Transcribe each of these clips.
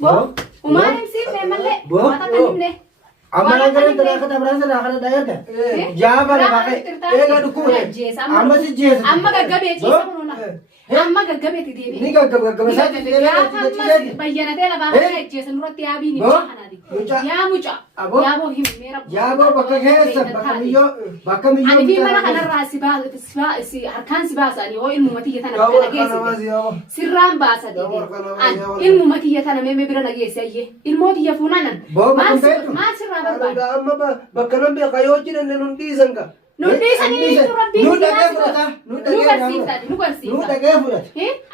Bo, umarin sih memangnya mata kanimne. Amala garan tara kata berasa dah kana daya kan. Jawab lah pakai. Enggak dukung. Amma si jes. Amma gaggabe ci sabuna. Amma gaggabe ti debi. Ni gaggabe sa ti debi. Bayyana tela ba jes nurati abi ni hanadi. Ya mucha. Ya bo him mera. Ya bo bakka khesa bakka miyo. Ani bi mala kana rasi ba si arkan si ba sani o ilmu mati yatana kana gesi. Sirran ba sa debi. Ilmu mati yatana me bira na gesi ayye. Ilmu ti yafunanan. Ma sirra amma bakkanan be qayoojin enne nundi sanga nundi sani rabbi Nu dage furata. Nu nugarsi Nu dage furat.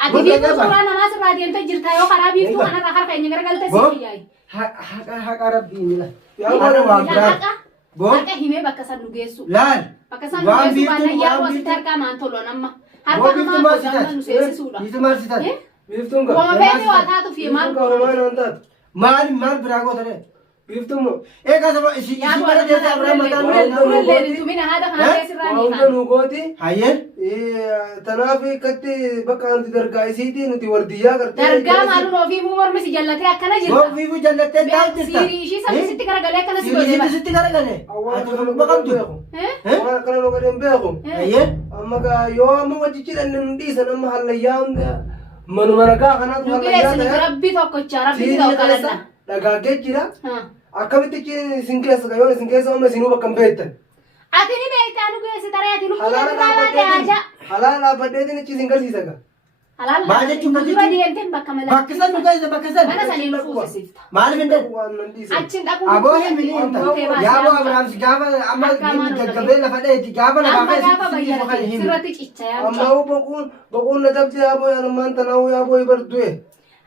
ati bi sura namaz radiyan ta jirta yo kharabi tu ana rakhar kaynya gara galta si yayi Hak Arab ini lah. Ya Ada mana wabra. Bo. Aka hime bakasan nugesu Lan. bakasan nugesu bana ya wasitar ka man tolo namma har ka ma ko zaman nu sesi suda Itu marsitat. biftunga wa beti wa ta tu fi mal ko mana antat Mal berago tare. biftumo Eka sama isi mana dia tak pernah makan. le tu mina hada kana kesirani wanda nugoti Hayen. tanafi katti bakka anti darga isiti nuti wardiya karte darga malu no fi mu war mesi jallate akana Bo jirta vivu jannate dal jirta. siri shi sabi sitti kara gale kana si Situ gole situ kara gane. awwa Atu makan tu. wana kana no gadem beeko Hayen. amma ga yo amma wajichi dan nundi sanan mahallaya manu maraga kana nugesu rabbi tokkocha rabbi tokkalana dagage jira ha akkamitti sinkeessa gayoon sinkeessa amma sinuu bakka beektan atini beektaa nugesu tareeti nu halala baddeetin ichi singalsiisa ga halal Maal jechuun maal dura jechuun? deemteen bakka mala Bakkisan nu gaisa bakkisan. mana sanii nu fuusisifta Maal binde? waan nan dhiisa achin dhaquu Aboo hin biliin. Yaabo Abrahaam si gaafa amma gaggabee lafa dheeti gaafa lafa amma feesi. gaafa bayyana sirratti cicha yaa ammaa boquun na tabdi yaaboo yaanummaan tanaawu yaaboo ibardu'e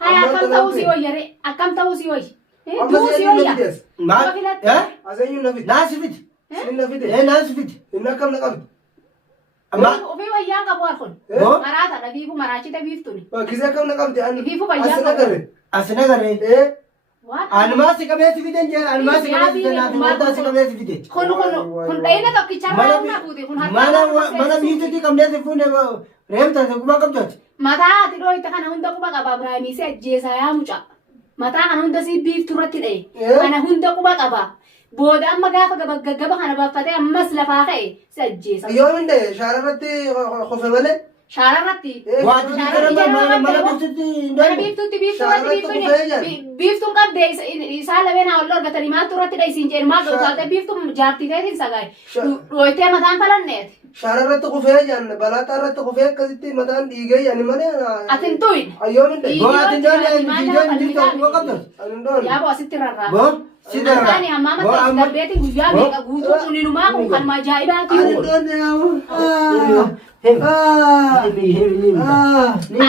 haya akkam ta'uu si wayyare akkam ta'uu si wayy amma duu si seenyu na wayya fides Maal? aseenyu na fide Naasifit. sin na fide Naasifit. inni akkam na qabdi Amma. ofii wayyaa qabu harkun Bo. maraata dhabiifu maraachite biiftuni kisee akkam na qabdi Ifiifu bayyaa asina qabu. gare Asina garee. waan Almaasi qabeeti fideen jee almaasi qabeeti fideen naaf naaf qabeeti fidee. kun dhayina tokkicha irraa humna fuute kun Mana biituuti qabneeti fuune reemta kuma qabdooti. mataa ati dhooyte kana hunda quba qaba Ibraahimii si ajjeesaa yaa muca mataa kana hunda si biiftu irratti dhaye kana hunda quba qaba booda amma gaafa gaggaba kana baffatee ammas lafaa ka'e si ajjeesa yoo minde shaara irratti kofe malee shaara irratti Waati mana biituuti mana biiftuutti biiftuun qabde isaan lameen haa wal argatanii maaltu irratti dha isiin jedhu maal dhootaate biiftuun jaartiteetiin sagaye dhooytee mataan falanneeti shaara irratti kufee jaan balaataa irratti kufee akkasitti mataan dhiigee yaani malee atin tuyin ayyoo minde Waati ijoolleen jirtu kuma qabdooti. anin doon yaaboo asitti rarraa Bo. Sidara. Antaani hammaa mataa darbeetiin guyyaa meeqa guutuu kuninumaa kun kan ajaa'ibaati kun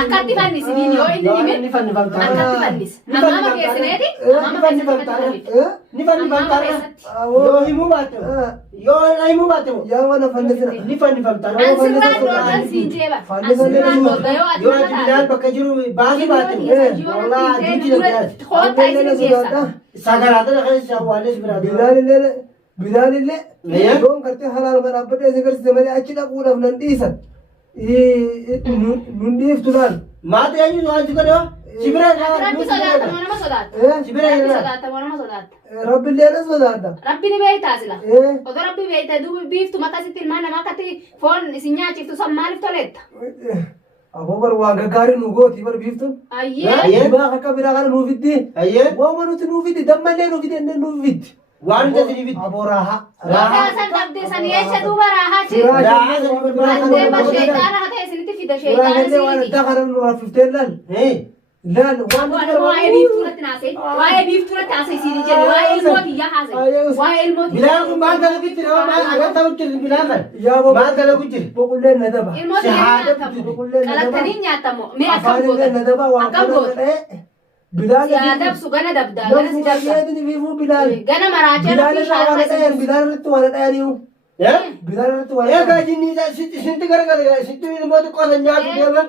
akkatti fannisiin yoo inni hime akkatti fannis hammaama keessaniiti hammaama keessatti Ni fanni fantaara. Yoo himuu baate. Yoo himuu baate. yaa wana fannisina Ni fanni fantaara. ansirraa doodan siin jeeba ansirraa dooda yoo ati Yoo ati midhaan bakka jiru baasii baate. Walaa aduuti dabdaa. koota isin geessa Sagaraata keessa awwaalee biraa bilaalillee doon kartee halaal baraabbadhee si garsiise malee achi dhaquudhaaf nan dhiisan nun dhiiftu laal Maata eenyu waan jiru Sibira rabbi sodaata nama sodaata Sibira rabbi sodaata nama sodaata rabbillee na sodaadha rabbi ni beektaa sila otoo rabbi beektaa duubi biiftu makasitti ilmaan namaa akkatti foon isin nyaachiftu san maaliif toleetta aboo bar waa gaggaarii nu gooti bar biiftuun ayyee baa akka biraa kana nuuf iddi Ayyee. waama nuti nuuf iddi dammallee nuuf iddi enne nuuf iddi waan jasini fit. aboo raaha Raahaa san dhabde san yeesha duuba raahaa jee Raahaa san Addee ba barbaada. sheekaana haa ta'e isinitti fida sheekaana raahallee waan isinitti addaa kana nu rafiftee laal laal waa'ee biiftuuratti naasee waa'ee biiftuuratti haasee isiin jedhe waa'ee ilmooti yaa haasee waa'ee ilmooti Bilaan kun maal dalagu jira? Maal agartaa hojjetu bilaan kan? yaa Maal dalagu jira? boqullee na daba ilmooti nyaatamu qalattanii nyaatamu mee akkam afaanillee na goota daba waa akkam kana goota dha'ee bilaal siyaa dabsu gana dabdaa gana si dabda dabsu biifuu bilaal gana maraachee bilaal rabbii irraa waan shaarra dha'een bilaal irratti waan dha'aniiru bilaal irratti waan Egaa jinni isinti garagara isinti ilmooti qosa nyaatu deema.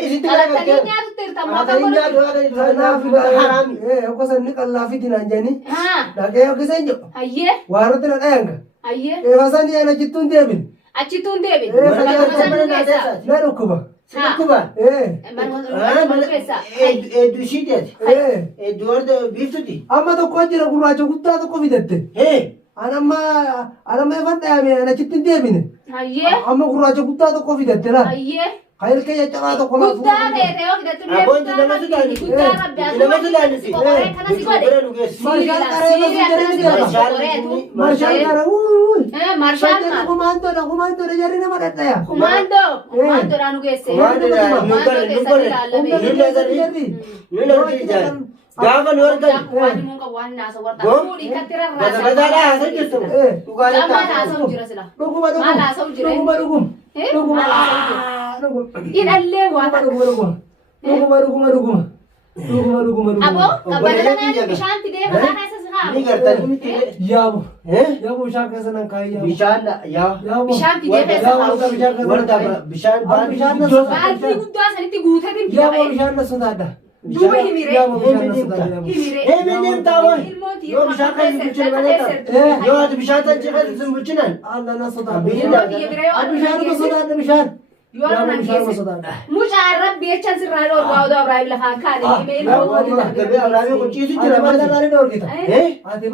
Isinti qalattanii garagara. nyaatutti hirtamu Maatanii akkam nyaatu kanaaf haadha haraami. gosa inni qallaa fi dinaan jenni haa dhaqee yookiin jedhu hayyee waan irratti na dha'eenga hayyee eegasan yaala jittuun deebin achittuun deebi Mana bakka nyaata san mana nu geessa nyaata. na dhukkuba Sikuba. Edushideti. Eduardo biftuti. Amma tokko jira gurraacha guddaa tokko fidatte. Anamma ifadha yaame ana chitti deemine. Amma gurraacha guddaa tokko fidatte la. Kayil kee caqaa tokko la. Guddaa beete yoo fidattu Aboonti nama sudaani. guddaa rabbi Nama sudaani si. kana si godhe. Marshaan qaree na fidatte jira. Marshaan qaree Marshaan kumaantoodha jarri nama dhadhaya. kumaandoodhaan nu geesse. Gaafa nu argan. Waan himuun qabu waan naasa warta. Fuudhii katti Bata bataadhaa haasaa jirtu. Maal haasa'u jira sila? Maal haasa'u jira? Hidhallee waa takka. Aboo qabbanaa bishaan fidee mataa keessa si haa. Ni gartani. Yaabu bishaan keessa nan kaayee yaabu. Bishaan fidee keessa haa. Warda bishaan Baaltii guddaa sanitti guuteetiin Yaabu bishaan na sodaadha. duuba himiree. Eminim taawon. Yoo bishaan kan hin bulchine malee ta'a. Yoo ati bishaan tan ciqeessu sin bulchinan. Allah na sodaadha. Bishaan ma sodaadha bishaan. Yoo nan geesse. Mucaa rabbi jechaan sirraa dhoorgu waa odoo Abiraayim lafaan kaane. Gabee Abiraayim qociisu jira malee. Ati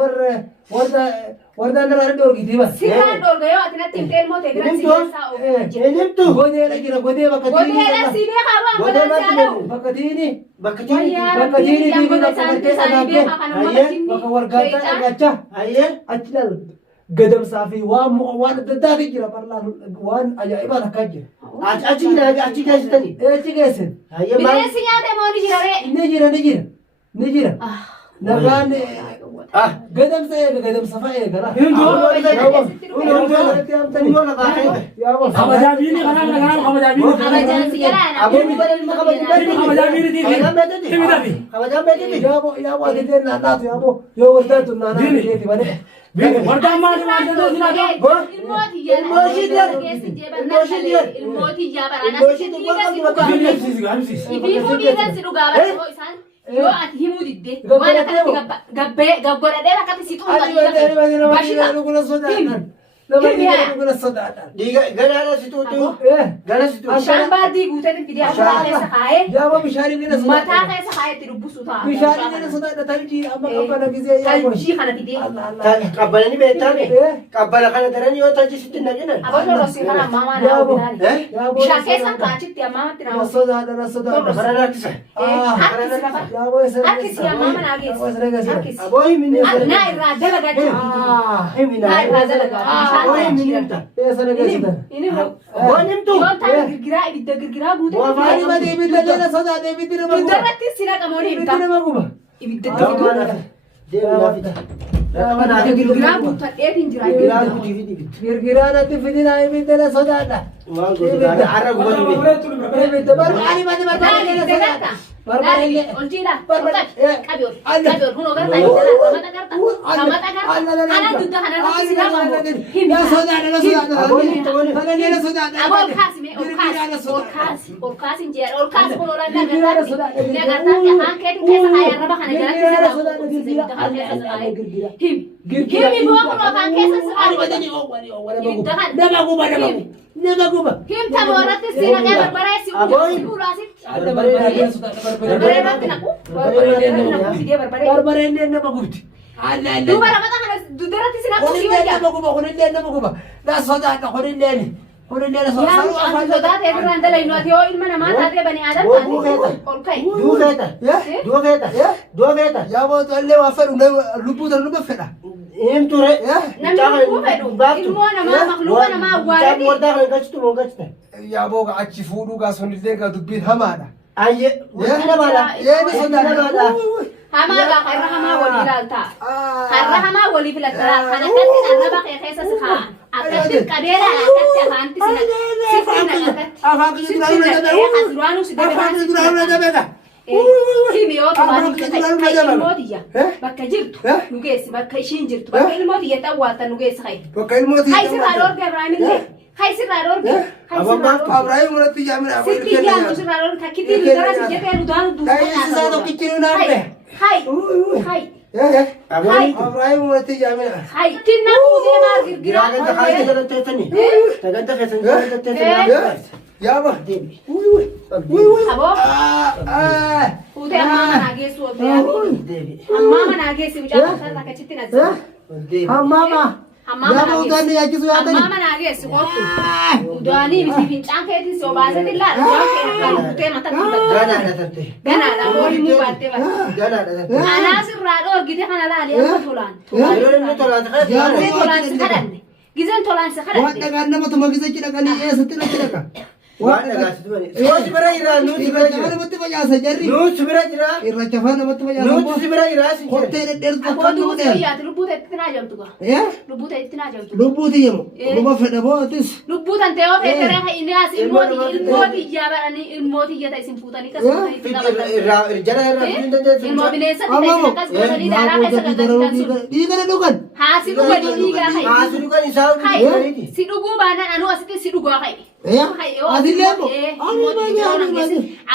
warda naraani dhoorgiti ba. Sirraan dhoorga yoo ati natti himtee ilmoo ta'e biratti si keessaa oolu. Enimtu. Godeedha jira godee bakka tiini. Godeedha si beekaa waan godhan si haada'u. Bakka tiini. Bakka tiini. Bakka tiini tiini bakka martee dhagaabdee. Bakka wargaattaa dhagaachaa. Achi laal gadamsaa fi waan adda addaati jira bal'aan waan ajaa'ibaa takkaa jira. Achi geessitanii. Achi geessin. Bineensi nyaata moo ni jira ree? Ni jira. Nagaan gadamsa eega gadamsa fa'a eegala. Kabajaabini kanaan nagaan kabajaabini. Kabajaan si jalaana. Kabajaabini. Yaaboo ati teen naannaatu yaaboo yoo wardaatu naannaa keeti malee. Wardaan maali waan jedhu jiraatu? Ilmootii jaabaraan yoo ati himuu didde waan akkanatti gabgodhadhee akkatti si xuuxatu bashita Ganaadha si tuutu. Gana si tuutu. bishaan baadii guuteetiin fidee mataa keessa kaa'ee Yaaboo bishaanii ni na sodaadha. mataa keessa kaa'ee itti dubbisu ta'a. Bishaanii ni na sodaadha talbii amma qabbana gisee yaaboo. Talbii kana fidee. Qabbananii beektaame. Qabbana kana daranii yoo talchisitti naqinan. Aboon roosii kana ammaa maal haa bitani. Bishaan keessa kaachitti ammaa matti Na raawwatu. sodaadha na sodaadha. Bara rakkisa. Harkisi lafa. Yaaboo isa Harkisi ammaa mana geessu. Harkisi. Aboo himini. Naa irraa dalagaa jira. Himina. Naa irraa dalagaa. Aboo himini. eessa na geessitan. Waan himtu. Yoo ta'an girgiraa ibidda girgiraa guutee. Maali mati ibidda jala sodaadha ibiddi nama guba. Ibiddarratti sila qamoon Ibiddi ibidda. nama guba. Ibidda Girgiraa guuttadheetiin jira. Girgiraan ati fidina ibidda na sodaadha. Arra gubatu Ibidda barbaani mati barbaani jala sodaadha. Barbaani. Oljiidha. Qabiyoon. Qabiyoon kun ogarta ibidda kamata garta. Kamata garta. Ana dudda kanarratti sila qabu. Na sodaadha na sodaadha. Falanii na sodaadha. Aboo olkaasime olkaasi. Olkaasin jeera. Olkaasi kun olaan dhagartaa. Dhagartaa afaan keetiin keessa kaayee arraba kana jalatti sila qabu. Ibidda kana keessa kaayee. Himi boo kun afaan keessa sila qabu. Ibidda kana. Nama guba nama guba. Nama guba. Himta mooratti sila qee barbaree si ulaasitti. Barbaree irratti naqu. Barbaree naqu fidee barbaree. Barbareen nama gubti. Duuba ramata kana duddarratti si naqu si wayya. Nama guba kunillee nama guba. Na sodaadha kunillee. Kunillee na Yaa sodaadha. sodaatee irraan dalaynu ati yoo ilma namaa taatee bani aadam taate ol ka'i. Duufeeta. Yaaboo tollee waa fedhu lubbuu tan luba fedha. Himture. Namni lubbuu fedhu ilmoo namaa makluuqa namaa awwaalanii. Wardaa kan galchitu moo galchite? Yaaboo achi fuudhuu gaasonillee gaa dubbiin hamaadha. Ayye. Namaadha. Yeeni sodaadha. Hamaa gaa har'a hamaa walii ilaaltaa. Har'a hamaa walii filataa. Kan akkatti arraba kee keessa si kaa'an. Akkatti qabeelaan akkatti afaanti si naqatti. Afaan kiyya duraan na naqee kan duraanuu si Afaan kiyya duraan na dabeeta. dabeeta. Himiyoota waan ta'e ilmootiyya. Bakka jirtu nu geessi bakka ishiin jirtu bakka ilmootiyya ta'awwaalta nu geessi hayi. Bakka ilmootii. Hayi sirraa dhoorge Ibraahimillee. Hayi sirraa dhoorge. Abrahaam mul'atti yaamina. Sitti yaamu sirraa dhoorge takkitti nu dara si jedhee nu daanu duuba. Isaa tokkichi nu naanne. Hayi. Hayi. Abrahaam mul'atti yaamina. Hayi. Tinna fuudhee maal girgiraa. Giraaganta kaayee jala teessanii. Saganta keessan jala teessanii. Yaaba. Deebi. Wuy. Aboo. Fuutee ammaa manaa geessu ooltee yaadu. Deebi. Ammaa manaa geessi mucaa bakka takkachitti na jira. Deebi. Hammaama. Ammaa Yaaba manaa utaan geessi. yaachisu yaatani. Ammaa manaa geessi kottu. Udaanii miti fincaan keetiin si obaasetti laadha. Waan keenya kan fuutee mata kubbatti. Ganaadha tante. Ganaadha horii muu baattee batte. Ganaadha tante. Anaa sirraa dhoorgite kana laali amma tolaan. Yeroo inni tolaan ta'e. Gizeen tolaan si kadhanne. Gizeen tolaan si Waan kadhanne. dhagaan namatu magisa cidhaqanii eessatti na cidhaqa. Waan dhagaasitu bane. Sooti bira jira nuti bira Irra jira. namatti facaasa jarri. Nuti bira jira. Irra cafaa namatti facaasa. Nuti bira jira sin jedhe. Kottee dhedheertu Aboo tokkoon duuti dhudhee. biyyaati lubbuu ta'etti naa jamtu gaa. Lubbuu ta'etti naa jamtu. Lubbuuti yemu. Dhuma fedha bootis. Lubbuu tan ta'ee of eegalee inni as ilmooti iyyaa baranii ilmooti iyyata isin fuutanii kas fuutanii itti taphatanii. Jala irra biyyi dandeessu. Ilmoo bineensatti ta'e akkas godhanii daaraa keessa gaggeessan sun. Dhiigana dhugan. Haasi dhuganii dhiigaa hayi. Haasuu kan isaa Hayi hojii. si dhuguu baanaan anuu asitti si dhugaa hayi. Adillee moo?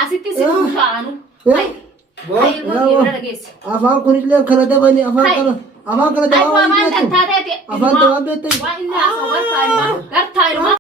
Asitti si dhuguu taa'anu. Hayi. Hayi ilmoo bira dhageessi. Afaan kunillee kana dabani afaan kana. Afaan kana Ayi dabaa waa waan waan beektu. taatee Afaan dabaa beektu. waan inni haasa'u gartaa ilmaa.